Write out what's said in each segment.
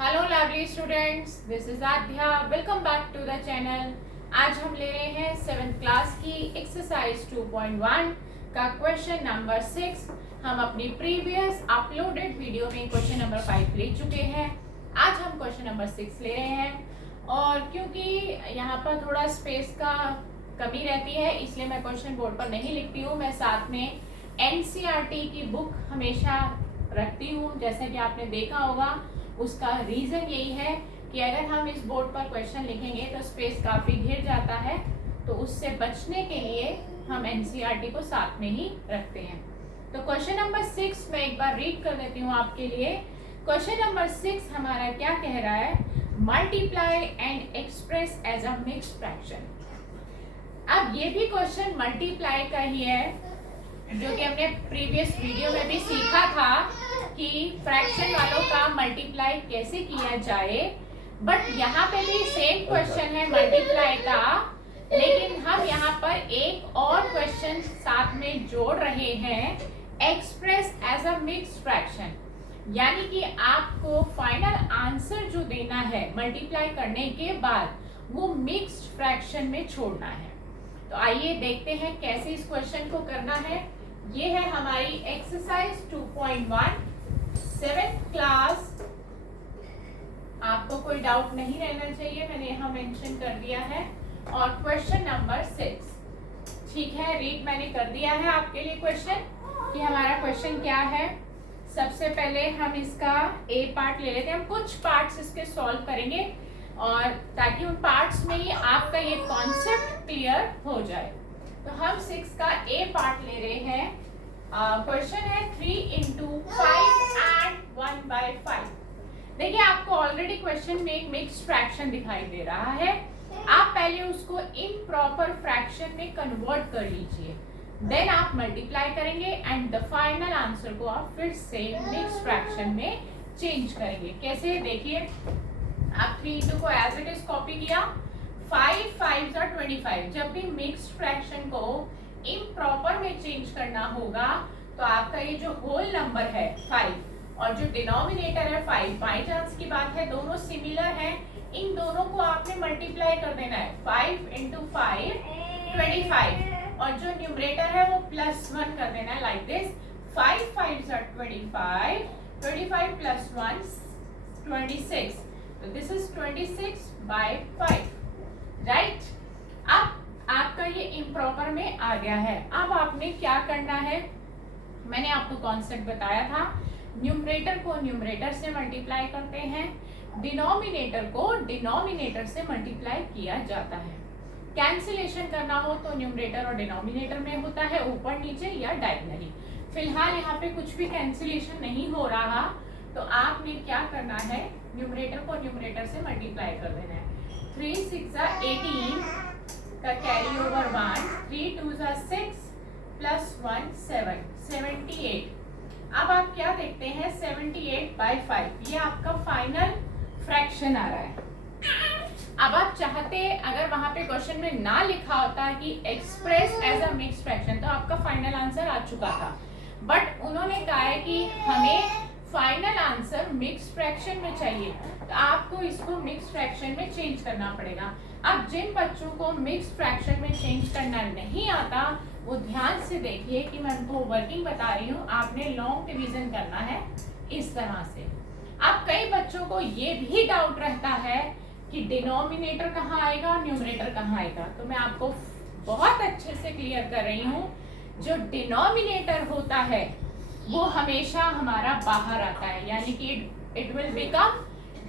Hello lovely students, this is Aadhya. Welcome back to the channel. आज हम ले रहे हैं 7th क्लास की एक्सरसाइज 2.1 का क्वेश्चन नंबर 6। हम अपनी प्रीवियस अपलोडेड वीडियो में क्वेश्चन नंबर 5 ले चुके हैं। आज हम क्वेश्चन नंबर 6 ले रहे हैं और क्योंकि यहाँ पर थोड़ा स्पेस का कमी रहती है इसलिए मैं क्वेश्चन बोर्ड पर नहीं लिखती हूँ। मैं साथ में एनसीईआरटी की बुक हमेशा रखती हूँ। जैसे कि आपने देखा होगा, उसका रीजन यही है कि अगर हम इस बोर्ड पर क्वेश्चन लिखेंगे तो स्पेस काफी घिर जाता है, तो उससे बचने के लिए हम एनसीईआरटी को साथ में ही रखते हैं। तो क्वेश्चन नंबर 6 मैं एक बार रीड कर देती हूँ आपके लिए। क्वेश्चन नंबर 6 हमारा क्या कह रहा है? Multiply and express as a mixed fraction. अब ये भी क्वेश्चन मल्टीप्लाई का ही है, जो कि हमने प्रीवियस वीडियो में भी सीखा था कि फ्रैक्शन वालों का मल्टीप्लाई कैसे किया जाए। बट यहाँ पे भी सेम क्वेश्चन है मल्टीप्लाई का, लेकिन हम यहाँ पर एक और क्वेश्चन साथ में जोड़ रहे हैं, express as a mixed fraction. यानी कि आपको फाइनल आंसर जो देना है मल्टीप्लाई करने के बाद, वो मिक्स्ड फ्रैक्शन में छोड़ना है। तो आइए देखते हैं कैसे इस क्वेश्चन को करना है। ये है हमारी एक्सरसाइज 2.1 7th क्लास। आपको कोई डाउट नहीं रहना चाहिए, मैंने यहाँ मेंशन कर दिया है। और क्वेश्चन नंबर 6, ठीक है, रीड मैंने कर दिया है आपके लिए क्वेश्चन कि हमारा क्वेश्चन क्या है। सबसे पहले हम इसका ए पार्ट ले लेते हैं। हम कुछ पार्ट्स इसके सॉल्व करेंगे और ताकि उन पार्ट्स में ही आपका ये कॉन्सेप्ट क्लियर हो जाए। तो हम 6 का ए पार्ट ले रहे हैं। क्वेश्चन है 3 into 5 and 1/5। देखिए, आपको ऑलरेडी क्वेश्चन में एक मिक्स्ड फ्रैक्शन दिखाई दे रहा है। आप पहले उसको इम्प्रॉपर फ्रैक्शन में कन्वर्ट कर लीजिए, देन आप मल्टीप्लाई करेंगे एंड द फाइनल आंसर को आप फिर से मिक्स्ड फ्रैक्शन में चेंज करेंगे। कैसे? देखिए, आप 3 into को एज इट इज कॉपी किया, 5 5s are 25। जब भी मिक्स्ड फ्रैक्शन को इम्प्रॉपर में चेंज करना होगा तो आपका ये जो होल नंबर है 5 और जो डिनोमिनेटर है 5, बाई चांस की बात है दोनों सिमिलर हैं, इन दोनों को आपने मल्टीप्लाई कर देना है। 5 into 5 25 और जो न्यूमरेटर है वो +1 कर देना है, like this. 5 5s are 25, 25 plus 1 26। तो दिस इज 26/5, राइट। अब आपका ये इम्प्रॉपर में आ गया है। अब आपने क्या करना है, मैंने आपको कॉन्सेप्ट बताया था। न्यूमरेटर को न्यूमरेटर से मल्टीप्लाई करते हैं, डिनोमिनेटर को डिनोमिनेटर से मल्टीप्लाई किया जाता है। कैंसिलेशन करना हो तो न्यूमरेटर और डिनोमिनेटर में होता है, ऊपर नीचे या डायगोनली। फिलहाल यहाँ पे कुछ भी कैंसिलेशन नहीं हो रहा, तो आपने क्या करना है, न्यूमरेटर को न्यूमरेटर से मल्टीप्लाई कर देना है। 3 6 18 का कैरी ओवर 1, 3 2 6 प्लस 1 7, 78। अब आप क्या देखते हैं, 78/5, ये आपका फाइनल फ्रैक्शन आ रहा है। अब आप चाहते, अगर वहां पे क्वेश्चन में ना लिखा होता कि express as a mixed fraction, तो आपका फाइनल आंसर आ चुका था। बट उन्होंने कहा है कि हमें फाइनल आंसर मिक्स्ड फ्रैक्शन में चाहिए, तो आपको इसको मिक्स्ड फ्रैक्शन में चेंज करना पड़ेगा। अब जिन बच्चों को मिक्स्ड फ्रैक्शन में चेंज करना नहीं आता, वो ध्यान से देखिए कि मैं उनको वर्किंग बता रही हूँ। आपने लॉन्ग डिवीजन करना है इस तरह से। अब कई बच्चों को ये भी डाउट रहता है कि डिनोमिनेटर कहाँ आएगा और न्यूमरेटर कहाँ आएगा, तो मैं आपको बहुत अच्छे से क्लियर कर रही हूँ। जो डिनोमिनेटर होता है वो हमेशा हमारा बाहर आता है, यानी कि it will become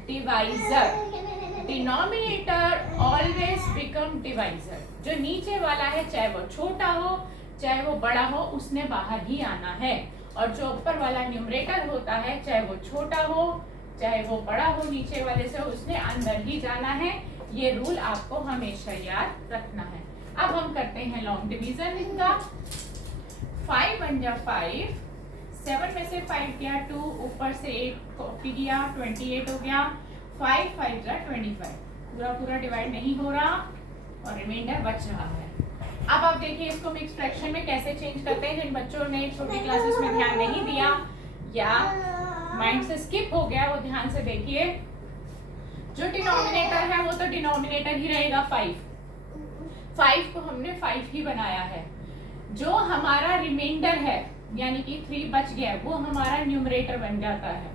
divisor. Denominator always become divisor. जो नीचे वाला है, चाहे वो छोटा हो चाहे वो बड़ा हो, उसने बाहर ही आना है। और जो ऊपर वाला न्यूमरेटर होता है, चाहे वो छोटा हो चाहे वो बड़ा हो, नीचे वाले से उसने अंदर ही जाना है। ये रूल आपको हमेशा याद रखना है। अब हम करते हैं लॉन्ग डिवीजन इनका। 5 1 जा 5, 7 में से 5 गया 2, ऊपर से 8 कॉपी किया, 28 हो गया। 5 5 जा 25, पूरा पूरा डिवाइड नहीं हो रहा और रिमाइंडर बच रहा है। अब आप देखिए इसको मिक्स फ्रैक्शन में कैसे चेंज करते हैं। जिन बच्चों ने छोटी क्लासेस में ध्यान नहीं दिया या माइंड से स्किप हो गया, वो ध्यान से देखिए। जो डिनोमिनेटर है वो तो डिनोमिनेटर ही रहेगा 5 को हमने 5 ही बनाया है। जो हमारा रिमाइंडर है यानी कि 3 बच गया वो हमारा न्यूमरेटर बन जाता है,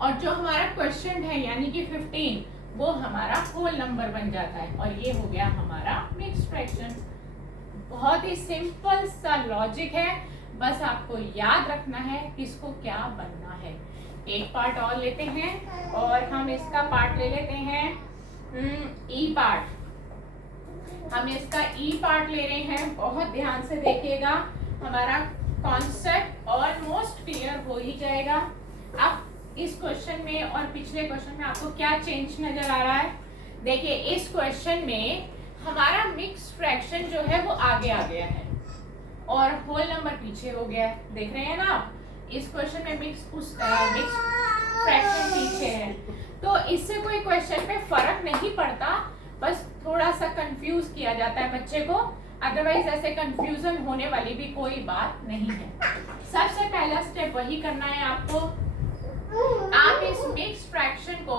और जो हमारा क्वेश्चन है यानी कि 15 वो हमारा होल नंबर बन जाता है, और ये हो गया हमारा मिक्स्ड फ्रैक्शन। बहुत ही सिंपल सा लॉजिक है, बस आपको याद रखना है किसको क्या बनना है। एक पार्ट और लेते हैं और हम इसका पार्ट ले लेते हैं ई पार्ट। हम इसका ई पार्ट ले रहे हैं, बहुत ध्यान से देखिएगा, हमारा कॉन्सेप्ट ऑलमोस्ट क्लियर हो ही जाएगा। अब इस क्वेश्चन में और पिछले क्वेश्चन में आपको क्या चेंज नजर आ रहा है? देखिए इस क्वेश्चन में हमारा मिक्स फ्रैक्शन जो है वो आगे आ गया है और होल नंबर पीछे हो गया है। देख रहे हैं ना आप, इस क्वेश्चन में मिक्स फ्रैक्शन पीछे है, तो इससे कोई क्वेश्चन पे फर्क नहीं पड़ता, बस थोड़ा सा कंफ्यूज किया जाता है बच्चे को, अदरवाइज ऐसे कंफ्यूजन होने वाली भी कोई बात नहीं है। सबसे पहला स्टेप वही करना है आपको, आप इस मिक्स फ्रैक्शन को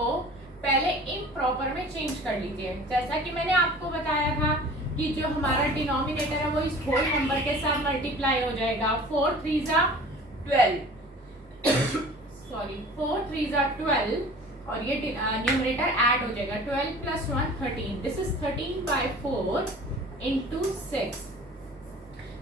पहले इम्प्रॉपर में चेंज कर लीजिए। जैसा कि मैंने आपको बताया था कि जो हमारा डिनोमिनेटर है वो इस होल नंबर के साथ मल्टीप्लाई हो जाएगा। 4 3 12 4 3 12 और ये न्यूमरेटर ऐड हो जाएगा। 12 + 1 13, दिस इज 13/4 × 6।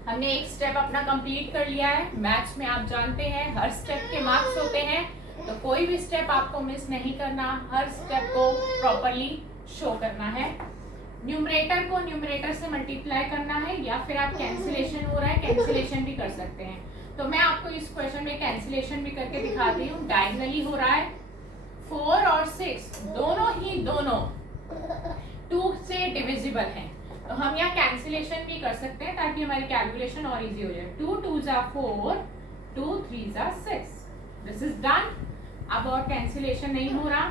हमने एक स्टेप अपना कंप्लीट कर लिया है। मैथ्स में आप जानते हैं हर स्टेप के मार्क्स होते हैं, तो कोई भी स्टेप आपको मिस नहीं करना, हर स्टेप को प्रॉपरली शो करना है। न्यूमरेटर को न्यूमरेटर से मल्टीप्लाई करना है, या फिर आप कैंसिलेशन हो रहा है कैंसिलेशन भी कर सकते हैं। तो मैं आपको इस क्वेश्चन में कैंसिलेशन भी करके दिखाती हूँ। डायगनली हो रहा है, 4 और 6 दोनों 2 से डिविजिबल हैं, तो हम यहाँ कैंसिलेशन भी कर सकते हैं ताकि हमारी कैलकुलेशन और इजी हो जाए। 2 2 4 2 3 6, दिस इज डन। अब और कैंसिलेशन नहीं हो रहा।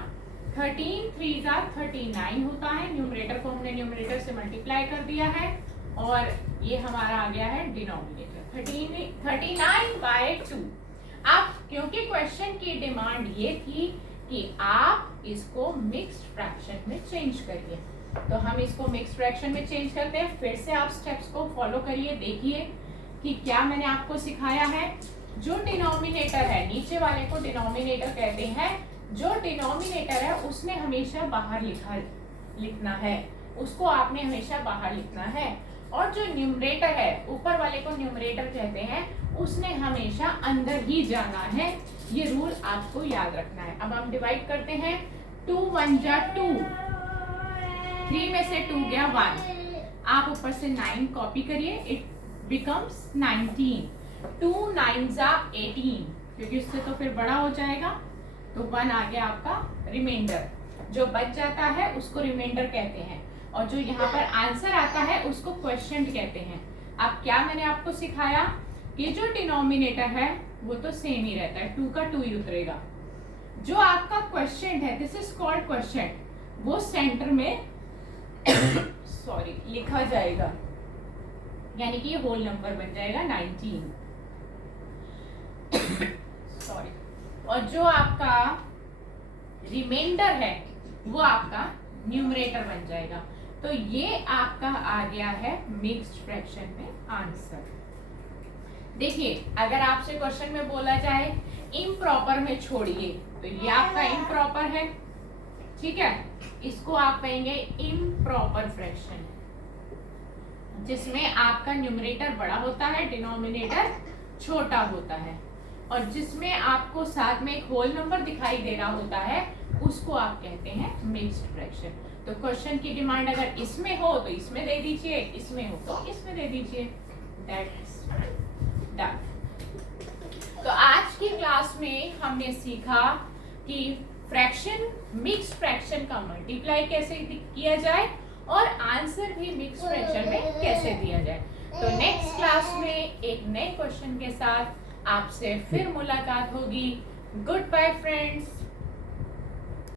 13 3 39 होता है, न्यूमरेटर को हमने न्यूमरेटर से मल्टीप्लाई कर दिया है, और ये हमारा आ गया है डिनोमिनेटर 39/2। अब क्योंकि क्वेश्चन की डिमांड ये थी कि आप इसको मिक्स्ड फ्रैक्शन में चेंज करिए, तो हम इसको मिक्स्ड फ्रैक्शन में चेंज करते हैं। फिर से आप स्टेप्स को फॉलो करिए, देखिए कि क्या मैंने आपको सिखाया है। जो डिनोमिनेटर है, नीचे वाले को डिनोमिनेटर कहते हैं, जो डिनोमिनेटर है उसने हमेशा बाहर लिखना है, उसको आपने हमेशा बाहर लिखना है, और जो न्यूमरेटर है, ऊपर वाले को न्यूमरेटर कहते हैं, उसने हमेशा अंदर ही जाना है। ये रूल आपको याद रखना है। अब हम डिवाइड करते हैं। 2 1 2, 3 में से 2 गया 1, आप ऊपर से 9 कॉपी करिए, इट बिकम्स 19। 2 9 18, क्योंकि उससे तो फिर बड़ा हो जाएगा, तो 1 आ गया आपका रिमाइंडर। जो बच जाता है उसको रिमाइंडर कहते हैं, और जो यहाँ पर आंसर आता है उसको क्वेश्चन कहते हैं। अब क्या मैंने आपको सिखाया कि जो डिनोमिनेटर है वो तो सेम ही रहता है, 2 का 2 ही उतरेगा। जो आपका क्वेश्चन है, दिस इज कॉल्ड क्वेश्चन, वो सेंटर में लिखा जाएगा, यानी कि ये होल नंबर बन जाएगा 19। और जो आपका रिमाइंडर है वो आपका न्यूमरेटर बन जाएगा। तो ये आपका आ गया है मिक्स्ड फ्रैक्शन में आंसर। देखिए अगर आपसे क्वेश्चन में बोला जाए इम्प्रॉपर में छोड़िए, तो ये आपका इम्प्रॉपर है, ठीक है, इसको आप कहेंगे इम्प्रॉपर फ्रैक्शन, जिसमें आपका न्यूमरेटर बड़ा होता है, डिनोमिनेटर छोटा होता है, और जिसमें आपको साथ में एक होल नंबर दिखाई दे रहा होता है उसको आप कहते हैं मिक्स्ड फ्रैक्शन। तो क्वेश्चन की डिमांड अगर इसमें हो तो इसमें दे दीजिए, इसमें हो तो इसमें दे दीजिए, दैट्स डन। तो आज की क्लास में हमने सीखा कि फ्रैक्शन, मिक्स्ड फ्रैक्शन का मल्टीप्लाई कैसे किया जाए और आंसर भी मिक्स्ड फ्रैक्शन में कैसे दिया जाए। तो नेक्स्ट क्लास में एक नए क्वेश्चन के साथ आपसे फिर मुलाकात होगी। Goodbye friends.